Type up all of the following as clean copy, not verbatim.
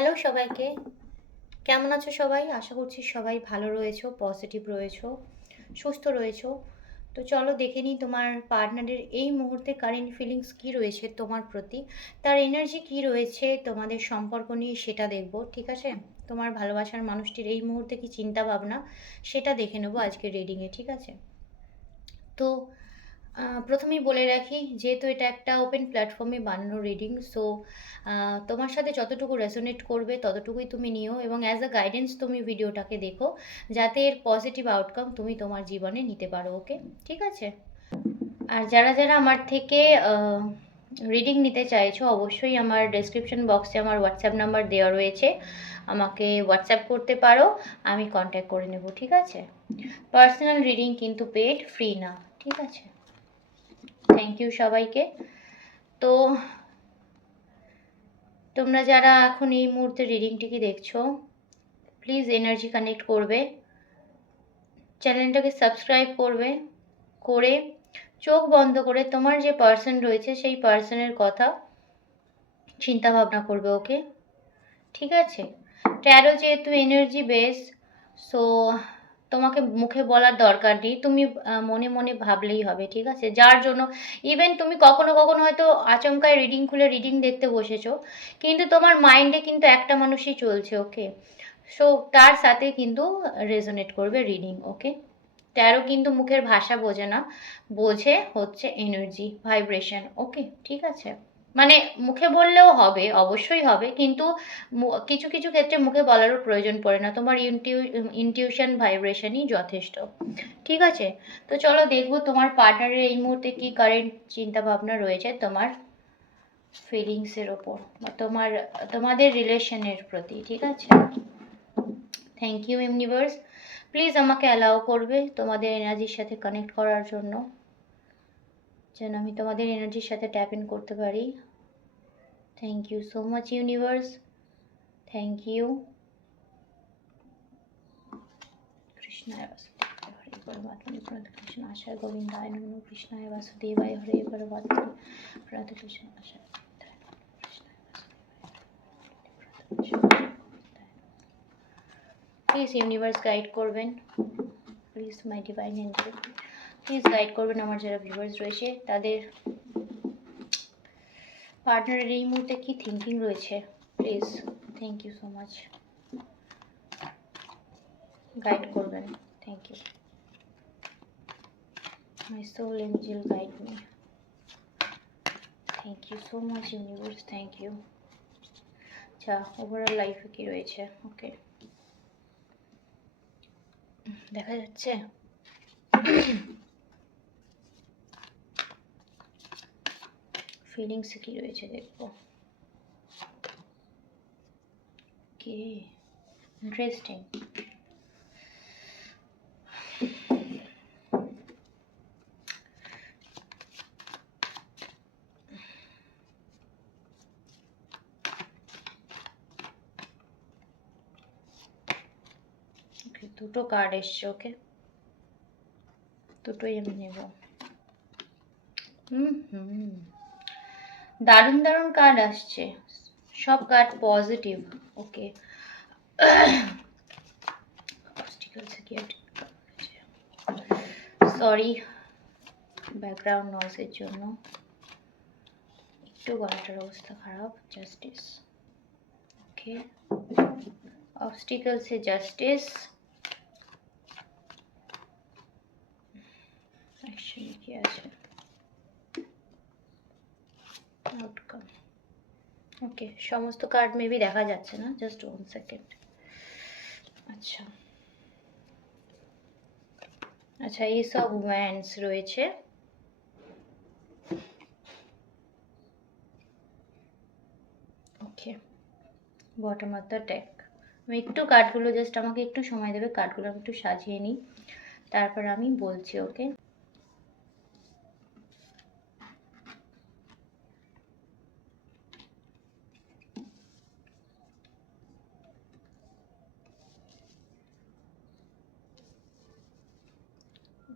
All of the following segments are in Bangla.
হ্যালো সবাইকে, কেমন আছো সবাই? আশা করছি সবাই ভালো রয়েছো, পজিটিভ রয়েছো, সুস্থ রয়েছো। তো চলো দেখে নিই তোমার পার্টনারের এই মুহূর্তে কারেন্ট ফিলিংস কী রয়েছে তোমার প্রতি, তার এনার্জি কী রয়েছে তোমাদের সম্পর্ক নিয়ে সেটা দেখব, ঠিক আছে? তোমার ভালোবাসার মানুষটির এই মুহূর্তে কী চিন্তা ভাবনা সেটা দেখে নেবো আজকের রিডিংয়ে, ঠিক আছে? তো প্রথমেই বলে রাখি, যেহেতু এটা একটা ওপেন প্ল্যাটফর্মে বানানো রিডিং, সো তোমার সাথে যতটুকু রেজোনেট করবে ততটুকুই তুমি নিও, এবং অ্যাজ আ গাইডেন্স তুমি ভিডিওটাকে দেখো, যাতে এর পজিটিভ আউটকাম তুমি তোমার জীবনে নিতে পারো। ওকে, ঠিক আছে? আর যারা যারা আমার থেকে রিডিং নিতে চাইছো, অবশ্যই আমার ডেসক্রিপশন বক্সে আমার হোয়াটসঅ্যাপ নাম্বার দেওয়া রয়েছে, আমাকে হোয়াটসঅ্যাপ করতে পারো, আমি কন্ট্যাক্ট করে নেব, ঠিক আছে? পার্সোনাল রিডিং কিন্তু পেড, ফ্রি না, ঠিক আছে? থ্যাংক ইউ সবাইকে। তো তোমরা যারা এখন এই মুহূর্তে রিডিংটিকে দেখছো, প্লিজ এনার্জি কানেক্ট করবে, চ্যানেলটাকে সাবস্ক্রাইব করবে, করে চোখ বন্ধ করে তোমার যে পার্সন রয়েছে সেই পার্সনের কথা চিন্তা ভাবনা করবে। ওকে, ঠিক আছে? ট্যারো যেহেতু এনার্জি বেস, সো তোমাকে মুখে বলার দরকার নেই, তুমি মনে মনে ভাবলেই হবে, ঠিক আছে? যার জন্য ইভেন তুমি কখনো কখনো হয়তো আচমকায় রিডিং খুলে রিডিং দেখতে বসেছো, কিন্তু তোমার মাইন্ডে কিন্তু একটা মানুষই চলছে। ওকে, সো তার সাথে কিন্তু রেজোনেট করবে রিডিং। ওকে, ট্যারো কিন্তু মুখের ভাষা বোঝে না, বোঝে হচ্ছে এনার্জি ভাইব্রেশন। ওকে, ঠিক আছে? মানে মুখে বললেও হবে, অবশ্যই হবে, কিন্তু কিছু কিছু ক্ষেত্রে মুখে বলারও প্রয়োজন পড়ে না, তোমার ইনটিউশন ভাইব্রেশনই যথেষ্ট, ঠিক আছে? তো চলো দেখবো তোমার পার্টনারের এই মুহূর্তে কি কারেন্ট চিন্তা ভাবনা রয়েছে তোমার ফিলিংসের ওপর, বা তোমাদের রিলেশনের প্রতি, ঠিক আছে? থ্যাংক ইউ ইউনিভার্স, প্লিজ আমাকে অ্যালাউ করবে তোমাদের এনার্জির সাথে কানেক্ট করার জন্য, যেন আমি তোমাদের এনার্জির সাথে ট্যাপ ইন করতে পারি। Thank you so much universe, thank you. কৃষ্ণায় বাসুদেবায় হরে পরমাত্মনে প্রণত কৃষ্ণ আশায় গোবিন্দায় নমঃ কৃষ্ণায় বাসুদেবায় হরে পরমাত্মনে প্রণত কৃষ্ণ আশায় প্লিজ ইউনিভার্স গাইড করবেন, please my divine Angel please guide করবেন আমার যারা ভিউয়ার্স রয়েছে, তাদের পার্টনারের এই মুহূর্তে কি থিঙ্কিং রয়েছে, please. Thank you so much, guide করবেন, thank you. My soul angel guide me, thank you so much universe, thank you. আচ্ছা, ওভারঅল লাইফে কি রয়েছে? ওকে, দেখা যাচ্ছে ফিলিংসে কি রয়েছে দেখবো। ওকে, ইন্টারেস্টিং। ওকে, দুটো কার্ড এসছে। ওকে, দুটোই আমি নেব। দারুণ দারুণ কার্ড আসছে, সব কার্ড পজিটিভ। ওকে, সরি ব্যাকগ্রাউন্ড নয়েজের জন্য, একটু গলাটার অবস্থা খারাপ। জাস্টিস, ওকে, অবস্টিকলসে জাস্টিস, অ্যাকচুয়ালি কি আছে, আউটকাম। ওকে, সমস্ত কার্ড মেবি দেখা যাচ্ছে না, জাস্ট 1 সেকেন্ড। আচ্ছা আচ্ছা, এইসব ওয়ান্ডস রয়েছে। ওকে, বটম অফ দ্য ডেক। আমি একটু কার্ডগুলো জাস্ট আমাকে একটু সময় দেবে, কার্ডগুলো আমি একটু সাজিয়ে নিই, তারপর আমি বলছি। ওকে,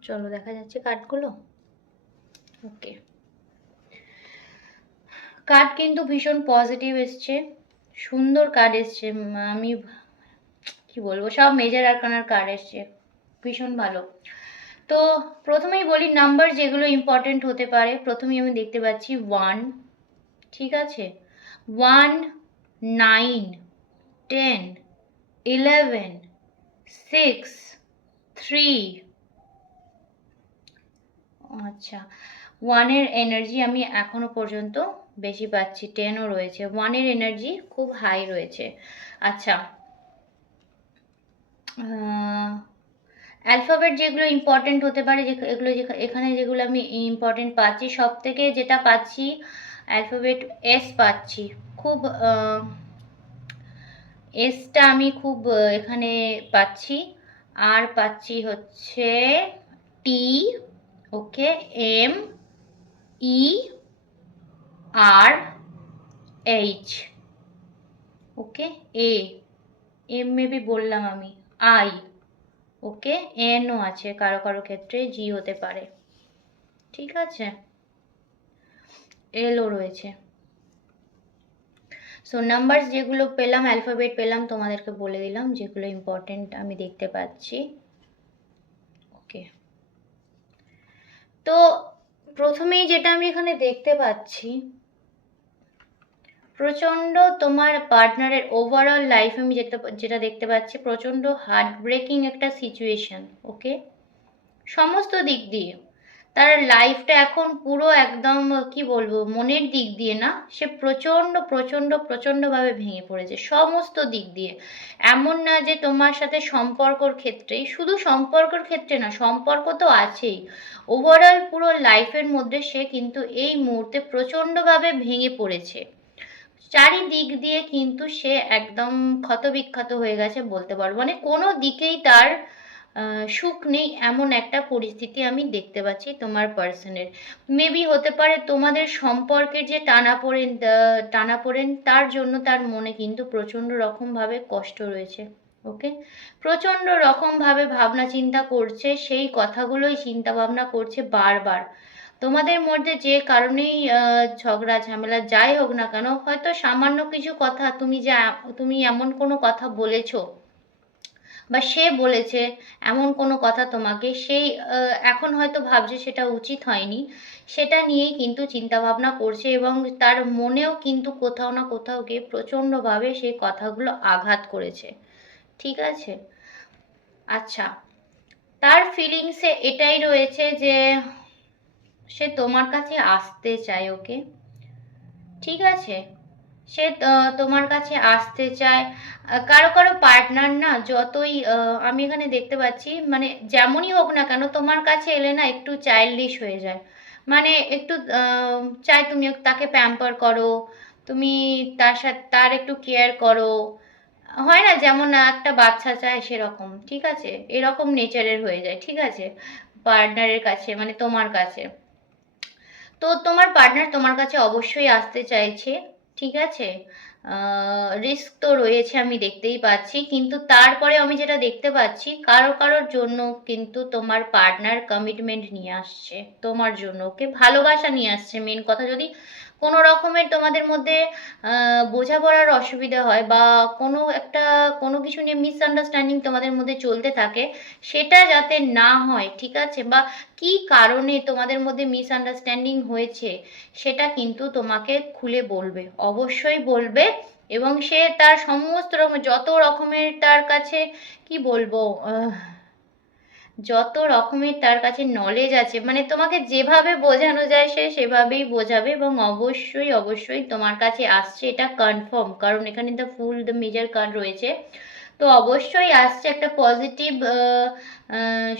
চলো দেখা যাচ্ছে কার্ডগুলো। ওকে, কার্ড কিন্তু ভীষণ পজিটিভ এসছে, সুন্দর কার্ড এসছে। আমি কি বলবো, সব মেজর আরকানার কার্ড এসছে, ভীষণ ভালো। তো প্রথমেই বলি নাম্বার যেগুলো ইম্পর্টেন্ট হতে পারে। প্রথমেই আমি দেখতে পাচ্ছি 1, ঠিক আছে, 1, 9, 10, 11, 6, 3। আচ্ছা, 1-এর এনার্জি আমি এখনো পর্যন্ত বেশি পাচ্ছি, 10ও রয়েছে, 1-এর এনার্জি খুব হাই রয়েছে। আচ্ছা, অ্যালফাবেট যেগুলো ইম্পর্টেন্ট হতে পারে, যে এগুলো এখানে যেগুলো আমি ইম্পর্টেন্ট পাচ্ছি, সব থেকে যেটা পাচ্ছি অ্যালফাবেট এস পাচ্ছি। খুব এসটা আমি খুব এখানে পাচ্ছি। আর পাচ্ছি হচ্ছে টি, ওকে, এম, ই, আর, এইচ, ওকে, এম মেবি বললাম আমি, আই, ওকে, এনও আছে, কারো কারো ক্ষেত্রে জি হতে পারে, ঠিক আছে, এলও রয়েছে। সো নাম্বারস যেগুলো পেলাম, অ্যালফাবেট পেলাম, তোমাদেরকে বলে দিলাম যেগুলো ইম্পর্টেন্ট আমি দেখতে পাচ্ছি, ওকে। তো প্রথমেই যেটা আমি এখানে দেখতে পাচ্ছি, প্রচণ্ড তোমার পার্টনারের ওভারঅল লাইফ আমি যেটা দেখতে পাচ্ছি, প্রচণ্ড হার্ট ব্রেকিং একটা সিচুয়েশন, ওকে, সমস্ত দিক দিয়ে তার লাইফটা এখন পুরো একদম কি বলবো, মনের দিক দিয়ে না, সে প্রচণ্ড প্রচণ্ড প্রচণ্ডভাবে ভেঙে পড়েছে সমস্ত দিক দিয়ে। এমন না যে তোমার সাথে সম্পর্কর ক্ষেত্রেই, শুধু সম্পর্কর ক্ষেত্রে না, সম্পর্ক তো আছেই, ওভারঅল পুরো লাইফের মধ্যে সে কিন্তু এই মুহূর্তে প্রচণ্ডভাবে ভেঙে পড়েছে। চারিদিক দিয়ে কিন্তু সে একদম ক্ষতবিক্ষত হয়ে গেছে বলতে পারবো, মানে কোনো দিকেই তার সুখ নেই, এমন একটা পরিস্থিতি আমি দেখতে পাচ্ছি তোমার পার্সনের। মেবি হতে পারে তোমাদের সম্পর্কের যে টানাপোড়েন তার জন্য তার মনে কিন্তু প্রচণ্ড রকমভাবে কষ্ট রয়েছে, ওকে, প্রচণ্ড রকমভাবে ভাবনা চিন্তা করছে, সেই কথাগুলোই চিন্তা ভাবনা করছে বারবার। তোমাদের মধ্যে যে কারণেই ঝগড়া ঝামেলা যাই হোক না কেন, হয়তো সামান্য কিছু কথা তুমি এমন কোনো কথা বলেছো বা সে বলেছে এমন কোনো কথা তোমাকে, সেই এখন হয়তো ভাবছে সেটা উচিত হয়নি, সেটা নিয়েই কিন্তু চিন্তা ভাবনা করছে, এবং তার মনেও কিন্তু কোথাও না কোথাও গিয়ে প্রচণ্ডভাবে সেই কথাগুলো আঘাত করেছে, ঠিক আছে। আচ্ছা, তার ফিলিংসে এটাই রয়েছে যে সে তোমার কাছে আসতে চায়, ওকে, ঠিক আছে, সে তোমার কাছে আসতে চায়। কারো কারো পার্টনার না, যতই আমি এখানে দেখতে পাচ্ছি, মানে যেমনই হোক না কেন তোমার কাছে এলে না একটু চাইল্ডিশ হয়ে যায়, মানে একটু চাই তুমি তাকে প্যাম্পার করো, তুমি তার সাথে তার একটু কেয়ার করো, হয় না যেমন একটা বাচ্চা চায় সেরকম, ঠিক আছে, এরকম নেচারের হয়ে যায়, ঠিক আছে, পার্টনারের কাছে, মানে তোমার কাছে। তো তোমার পার্টনার তোমার কাছে অবশ্যই আসতে চাইছে, ঠিক আছে, রিস্ক তো রয়েছে আমি দেখতেই পাচ্ছি, কিন্তু তারপরে আমি যেটা দেখতে পাচ্ছি কারোর জন্য কিন্তু তোমার পার্টনার কমিটমেন্ট নিয়ে আসছে তোমার জন্য, ওকে, ভালোবাসা নিয়ে আসছে। মেন কথা, যদি কোনো রকমের তোমাদের মধ্যে বোঝাপড়ার অসুবিধা হয় বা কোনো কিছু নিয়ে মিসআন্ডারস্ট্যান্ডিং তোমাদের মধ্যে চলতে থাকে, সেটা যাতে না হয়, ঠিক আছে, বা কি কারণে তোমাদের মধ্যে মিসআন্ডারস্ট্যান্ডিং হয়েছে সেটা কিন্তু তোমাকে খুলে বলবে, অবশ্যই বলবে। এবং সে তার সমস্ত রকম যত রকমের তার কাছে কি বলবো, যত রকমের তার কাছে নলেজ আছে, মানে তোমাকে যেভাবে বোঝানো যায় সে সেভাবেই বোঝাবে, এবং অবশ্যই অবশ্যই তোমার কাছে আসছে, এটা কনফার্ম, কারণ এখানে দ্য মেজর কার্ড রয়েছে। তো অবশ্যই আসছে, একটা পজিটিভ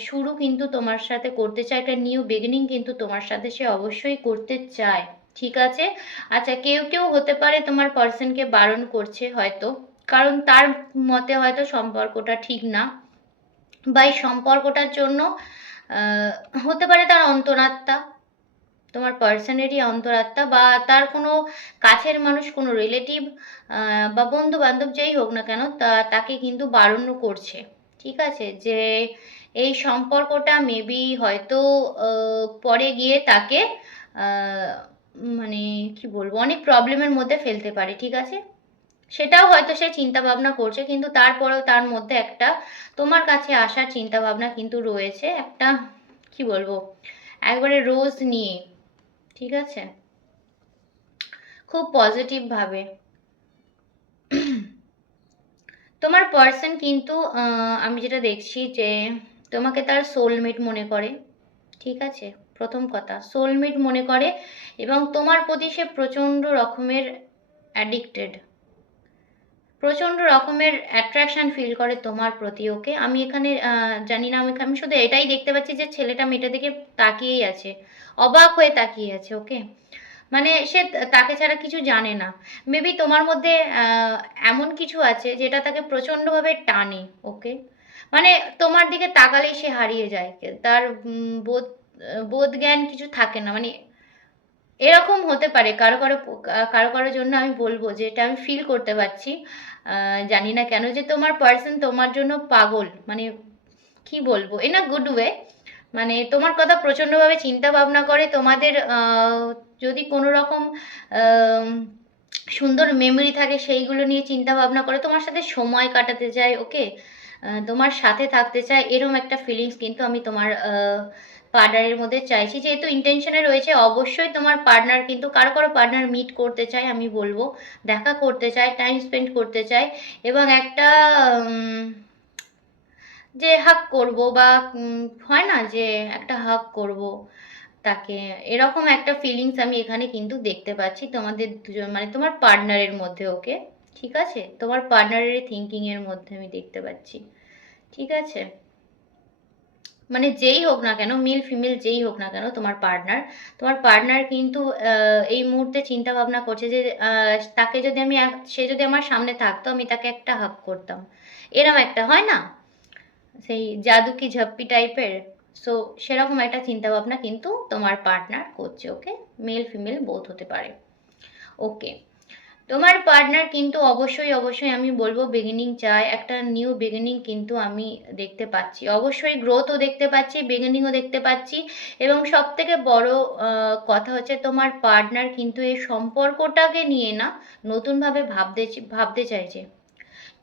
শুরু কিন্তু তোমার সাথে করতে চায়, একটা নিউ বিগিনিং কিন্তু তোমার সাথে সে অবশ্যই করতে চায়, ঠিক আছে। আচ্ছা, কেউ কেউ হতে পারে তোমার পার্সনকে বারণ করছে হয়তো, কারণ তার মতে হয়তো সম্পর্কটা ঠিক না, বা এই সম্পর্কটার জন্য হতে পারে তার অন্তরাত্মা, তোমার পার্সনেরই অন্তরাত্মা, বা তার কোনো কাছের মানুষ, কোনো রিলেটিভ বা বন্ধু বান্ধব যেই হোক না কেন, তাকে কিন্তু বারণ করছে, ঠিক আছে, যে এই সম্পর্কটা মেবি হয়তো পরে গিয়ে তাকে মানে কি বলবো, অনেক প্রবলেমের মধ্যে ফেলতে পারে, ঠিক আছে, সেটাও হয়তো সে চিন্তা ভাবনা করছে, কিন্তু তারপরেও তার মধ্যে একটা তোমার কাছে আসার চিন্তা ভাবনা কিন্তু রয়েছে, একটা কি বলবো, একবারে রোজ নিয়ে, ঠিক আছে, খুব পজিটিভ ভাবে। তোমার পার্সন কিন্তু আমি যেটা দেখছি যে তোমাকে তার সোলমেট মনে করে, ঠিক আছে, প্রথম কথা সোলমেট মনে করে, এবং তোমার প্রতি সে প্রচণ্ড রকমের অ্যাডিক্টেড, প্রচণ্ড রকমের অ্যাট্রাকশন ফিল করে তোমার প্রতি। ওকে, আমি এখানে জানি না, আমি শুধু এটাই দেখতে পাচ্ছি যে ছেলেটা মেয়েটার দিকে তাকিয়েই আছে, অবাক হয়ে তাকিয়ে আছে। ওকে, মানে সে তাকে ছাড়া কিছু জানে না। মেবি তোমার মধ্যে এমন কিছু আছে যেটা তাকে প্রচণ্ডভাবে টানে। ওকে, মানে তোমার দিকে তাকালেই সে হারিয়ে যায়, তার বোধ জ্ঞান কিছু থাকে না, মানে এরকম হতে পারে কারো কারো কারো কারোর জন্য। আমি বলবো যে এটা আমি ফিল করতে পারছি, জানি না কেন, যে তোমার পার্সন তোমার জন্য পাগল, মানে কি বলবো, ইন আ গুড ওয়ে, মানে তোমার কথা প্রচণ্ডভাবে চিন্তা ভাবনা করে, তোমাদের যদি কোনো রকম আহ, সুন্দর মেমরি থাকে সেইগুলো নিয়ে চিন্তা ভাবনা করে, তোমার সাথে সময় কাটাতে চায়। ওকে, তোমার সাথে থাকতে চায়, এরম একটা ফিলিংস কিন্তু আমি তোমার পার্টনারের মধ্যে চাইছি। যেহেতু ইন্টেনশনে রয়েছে, অবশ্যই তোমার পার্টনার কিন্তু কারো কারো পার্টনার মিট করতে চায়, আমি বলবো দেখা করতে চায়, টাইম স্পেন্ড করতে চায়, এবং একটা যে হাগ করব বা হয় না যে একটা হাগ করব তাকে, এরকম একটা ফিলিংস আমি এখানে কিন্তু দেখতে পাচ্ছি তোমাদের দুজন, মানে তোমার পার্টনারের মধ্যে। ওকে, ঠিক আছে, তোমার পার্টনারের থিঙ্কিং এর মধ্যে আমি দেখতে পাচ্ছি, ঠিক আছে, মানে যেই হোক না কেন, মেল ফিমেল যেই হোক না কেন, তোমার পার্টনার কিন্তু এই মুহূর্তে চিন্তা ভাবনা করছে যে তাকে যদি আমি সে যদি আমার সামনে থাকতো, আমি তাকে একটা হাগ করতাম, এরম একটা হয় না, সেই জাদু কি ঝপ্পি টাইপের। সো সেরকম একটা চিন্তা ভাবনা কিন্তু তোমার পার্টনার করছে। ওকে, মেল ফিমেল বোথ হতে পারে। ওকে, তোমার পার্টনার কিন্তু অবশ্যই অবশ্যই আমি বলবো বিগিনিং চায়, একটা নিউ বিগিনিং কিন্তু আমি দেখতে পাচ্ছি, অবশ্যই গ্রোথও দেখতে পাচ্ছি, বিগিনিংও দেখতে পাচ্ছি, এবং সব থেকে বড় কথা হচ্ছে তোমার পার্টনার কিন্তু এই সম্পর্কটাকে নিয়ে না নতুনভাবে ভাবতে চাইছে,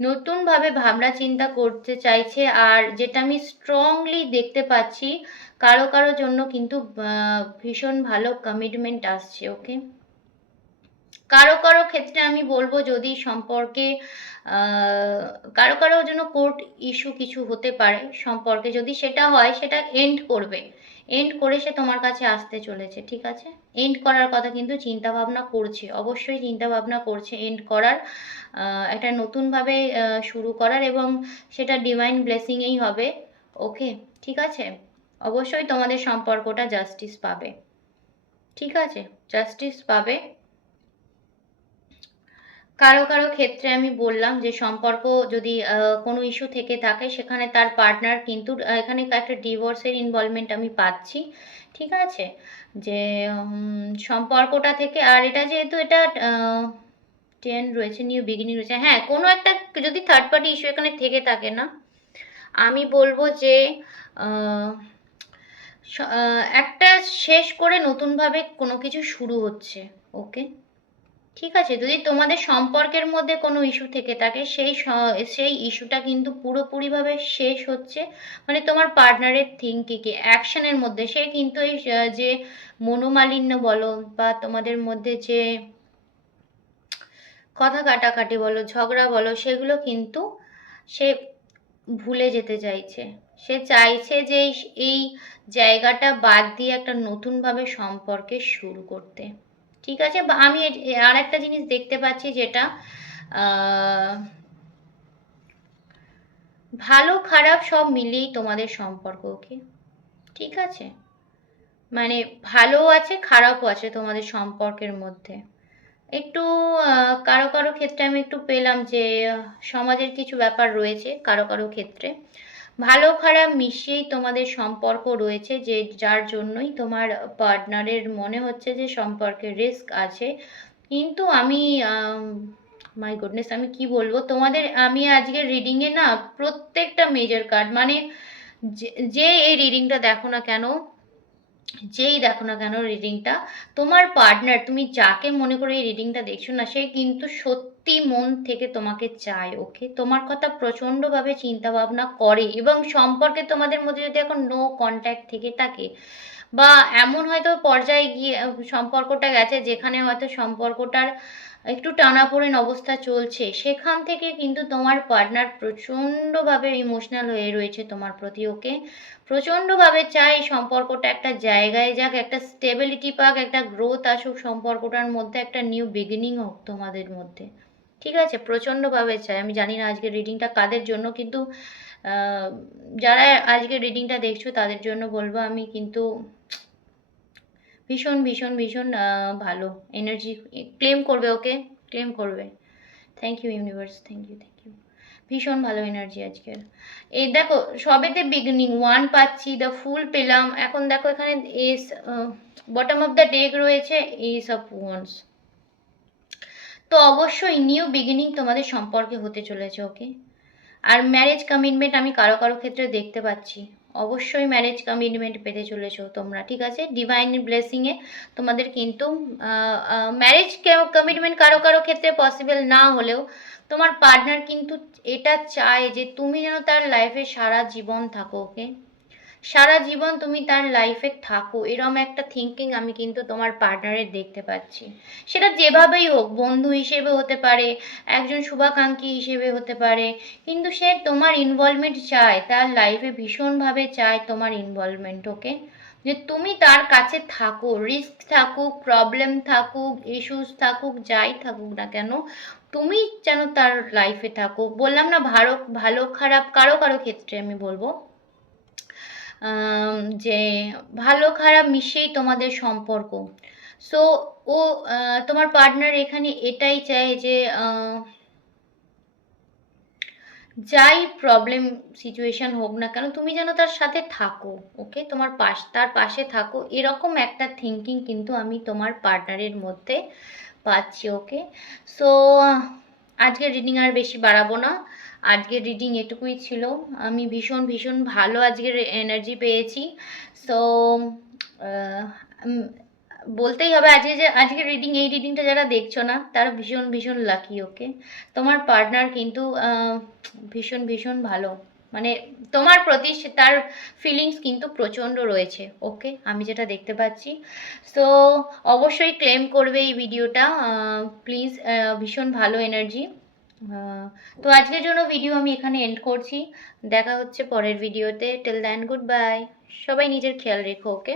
নতুনভাবে ভাবনা চিন্তা করতে চাইছে। আর যেটা আমি স্ট্রংলি দেখতে পাচ্ছি, কারো কারো জন্য কিন্তু ভীষণ ভালো কমিটমেন্ট আসছে। ওকে, কারো কারো ক্ষেত্রে আমি বলবো যদি সম্পর্কে কারো কারো জন্য কোর্ট ইস্যু কিছু হতে পারে সম্পর্কে, যদি সেটা হয় সেটা এন্ড করবে, এন্ড করে সে তোমার কাছে আসতে চলেছে, ঠিক আছে, এন্ড করার কথা কিন্তু চিন্তা ভাবনা করছে, অবশ্যই চিন্তা ভাবনা করছে এন্ড করার, একটা নতুনভাবে শুরু করার, এবং সেটা ডিভাইন ব্লেসিংয়েই হবে। ওকে, ঠিক আছে, অবশ্যই তোমাদের সম্পর্কটা জাস্টিস পাবে, ঠিক আছে, জাস্টিস পাবে। কারো কারো ক্ষেত্রে আমি বললাম যে সম্পর্ক যদি কোনো ইস্যু থেকে থাকে, সেখানে তার পার্টনার কিন্তু এখানে একটা ডিভোর্সের ইনভলভমেন্ট আমি পাচ্ছি, ঠিক আছে, যে সম্পর্কটা থেকে, আর এটা যেহেতু এটা 10 রয়েছে, নিউ বিগিনিং রয়েছে, হ্যাঁ কোনো একটা যদি থার্ড পার্টি ইস্যু এখানে থেকে থাকে না, আমি বলবো যে আহ, একটা শেষ করে নতুনভাবে কোনো কিছু শুরু হচ্ছে। ওকে, ঠিক আছে, যদি তোমাদের সম্পর্কের মধ্যে কোনো ইস্যু থেকে থাকে, সেই ইস্যুটা কিন্তু পুরোপুরিভাবে শেষ হচ্ছে, মানে তোমার পার্টনারের থিঙ্কিংয়ে অ্যাকশনের মধ্যে সে কিন্তু এই যে মনোমালিন্য বলো বা তোমাদের মধ্যে যে কথা কাটাকাটি বলো, ঝগড়া বলো, সেগুলো কিন্তু সে ভুলে যেতে চাইছে, সে চাইছে যে এই জায়গাটা বাদ দিয়ে একটা নতুনভাবে সম্পর্কে শুরু করতে, ঠিক আছে। বা আমি আর একটা জিনিস দেখতে পাচ্ছি যেটা আহ, ভালো খারাপ সব মিলিয়েই তোমাদের সম্পর্ক। ওকে, ঠিক আছে, মানে ভালো আছে খারাপও আছে তোমাদের সম্পর্কের মধ্যে। একটু কারো কারো ক্ষেত্রে আমি একটু পেলাম যে সমাজের কিছু ব্যাপার রয়েছে, কারো কারো ক্ষেত্রে ভালো খারাপ মিশিয়েই তোমাদের সম্পর্ক রয়েছে, যে যার জন্যই তোমার পার্টনারের মনে হচ্ছে যে সম্পর্কে রিস্ক আছে। কিন্তু আমি মাই গুডনেস, আমি কি বলবো তোমাদের, আমি আজকের রিডিংয়ে না প্রত্যেকটা মেজর কার্ড, মানে যে যে এই রিডিংটা দেখো না কেন, যেই দেখো না কেন রিডিংটা, তোমার পার্টনার, তুমি যাকে মনে করে এই রিডিংটা দেখছো না, সে কিন্তু সত্যি মন থেকে তোমাকে চায়। ওকে, তোমার কথা প্রচণ্ডভাবে চিন্তা ভাবনা করে, এবং সম্পর্কে তোমাদের মধ্যে যদি এখন নো কন্ট্যাক্ট থেকে থাকে, বা এমন হয়তো পর্যায়ে গিয়ে সম্পর্কটা গেছে যেখানে হয়তো সম্পর্কটার একটু টানাপোড়েন অবস্থা চলছে, সেখান থেকে কিন্তু তোমার পার্টনার প্রচণ্ডভাবে ইমোশনাল হয়ে রয়েছে তোমার প্রতি। ওকে, প্রচণ্ডভাবে চায় এই সম্পর্কটা একটা জায়গায় যাক, একটা স্টেবিলিটি পাক, একটা গ্রোথ আসুক সম্পর্কটার মধ্যে, একটা নিউ বিগিনিং হোক তোমাদের মধ্যে। ঠিক আছে, প্রচণ্ডভাবে চায়। আমি জানি না আজকের রিডিংটা কাদের জন্য, কিন্তু আহ, যারা আজকে রিডিংটা দেখছো তাদের জন্য বলবো আমি, কিন্তু ভীষণ ভীষণ ভীষণ ভালো এনার্জি ক্লেম করবে। ওকে, ক্লেম করবে। Thank you universe, thank you, thank you. ভীষণ ভালো এনার্জি আজকের। এই দেখো, সবেতে বিগিনিং ওয়ান পাচ্ছি, দ্য ফুল পেলাম, এখন দেখো এখানে ace, bottom of the deck রয়েছে এস অফ ওয়ান্স। তো অবশ্যই নিউ বিগিনিং তোমাদের সম্পর্কে হতে চলেছে। ওকে, আর ম্যারেজ কমিটমেন্ট আমি কারো কারো ক্ষেত্রে দেখতে পাচ্ছি। অবশ্যই ম্যারেজ কমিটমেন্ট পেতে চলেছো তোমরা। ঠিক আছে, ডিভাইন ব্লেসিংয়ে তোমাদের কিন্তু ম্যারেজ কমিটমেন্ট কারো কারো ক্ষেত্রে পসিবল না হলেও, তোমার পার্টনার কিন্তু এটা চায় যে তুমি যেন তার লাইফে সারা জীবন থাকো। ওকে, সারা জীবন তুমি তার লাইফে থাকো, এরম একটা থিঙ্কিং আমি কিন্তু তোমার পার্টনারের দেখতে পাচ্ছি। সেটা যেভাবেই হোক, বন্ধু হিসেবে হতে পারে, একজন শুভাকাঙ্ক্ষী হিসেবে হতে পারে, কিন্তু সে তোমার ইনভলভমেন্ট চায়, তার লাইফে ভীষণভাবে চায় তোমার ইনভলভমেন্ট। ওকে, যে তুমি তার কাছে থাকো, রিস্ক থাকুক, প্রবলেম থাকুক, ইস্যুস থাকুক, যাই থাকুক না কেন, তুমি যেন তার লাইফে থাকো। বললাম না, ভালো ভালো খারাপ কারো কারো ক্ষেত্রে আমি বলবো যে ভালো খারাপ মিশিয়েই তোমাদের সম্পর্ক। সো ও তোমার পার্টনার এখানে এটাই চায় যে যাই প্রবলেম সিচুয়েশন হোক না কেন, তুমি যেন তার সাথে থাকো। ওকে, তোমার তার পাশে থাকো, এরকম একটা থিঙ্কিং কিন্তু আমি তোমার পার্টনারের মধ্যে পাচ্ছি। ওকে, সো আজকের রিডিং আর বেশি বাড়াবো না, আজকের রিডিং এটুকুই ছিল। আমি ভীষণ ভীষণ ভালো আজকের এনার্জি পেয়েছি। সো বলতেই হবে আজকে যে আজকের রিডিং, এই রিডিংটা যারা দেখছো না তারা ভীষণ ভীষণ লাকি। ওকে, তোমার পার্টনার কিন্তু ভীষণ ভীষণ ভালো, মানে তোমার প্রতি তার ফিলিংস কিন্তু প্রচণ্ড রয়েছে। ওকে, আমি যেটা দেখতে পাচ্ছি। সো অবশ্যই ক্লেম করবে এই ভিডিওটা প্লিজ, ভীষণ ভালো এনার্জি। তো আজকের জন্য ভিডিও আমি এখানে এন্ড করছি। দেখা হচ্ছে পরের ভিডিওতে। Till then good bye. সবাই নিজের খেয়াল রেখো। ওকে।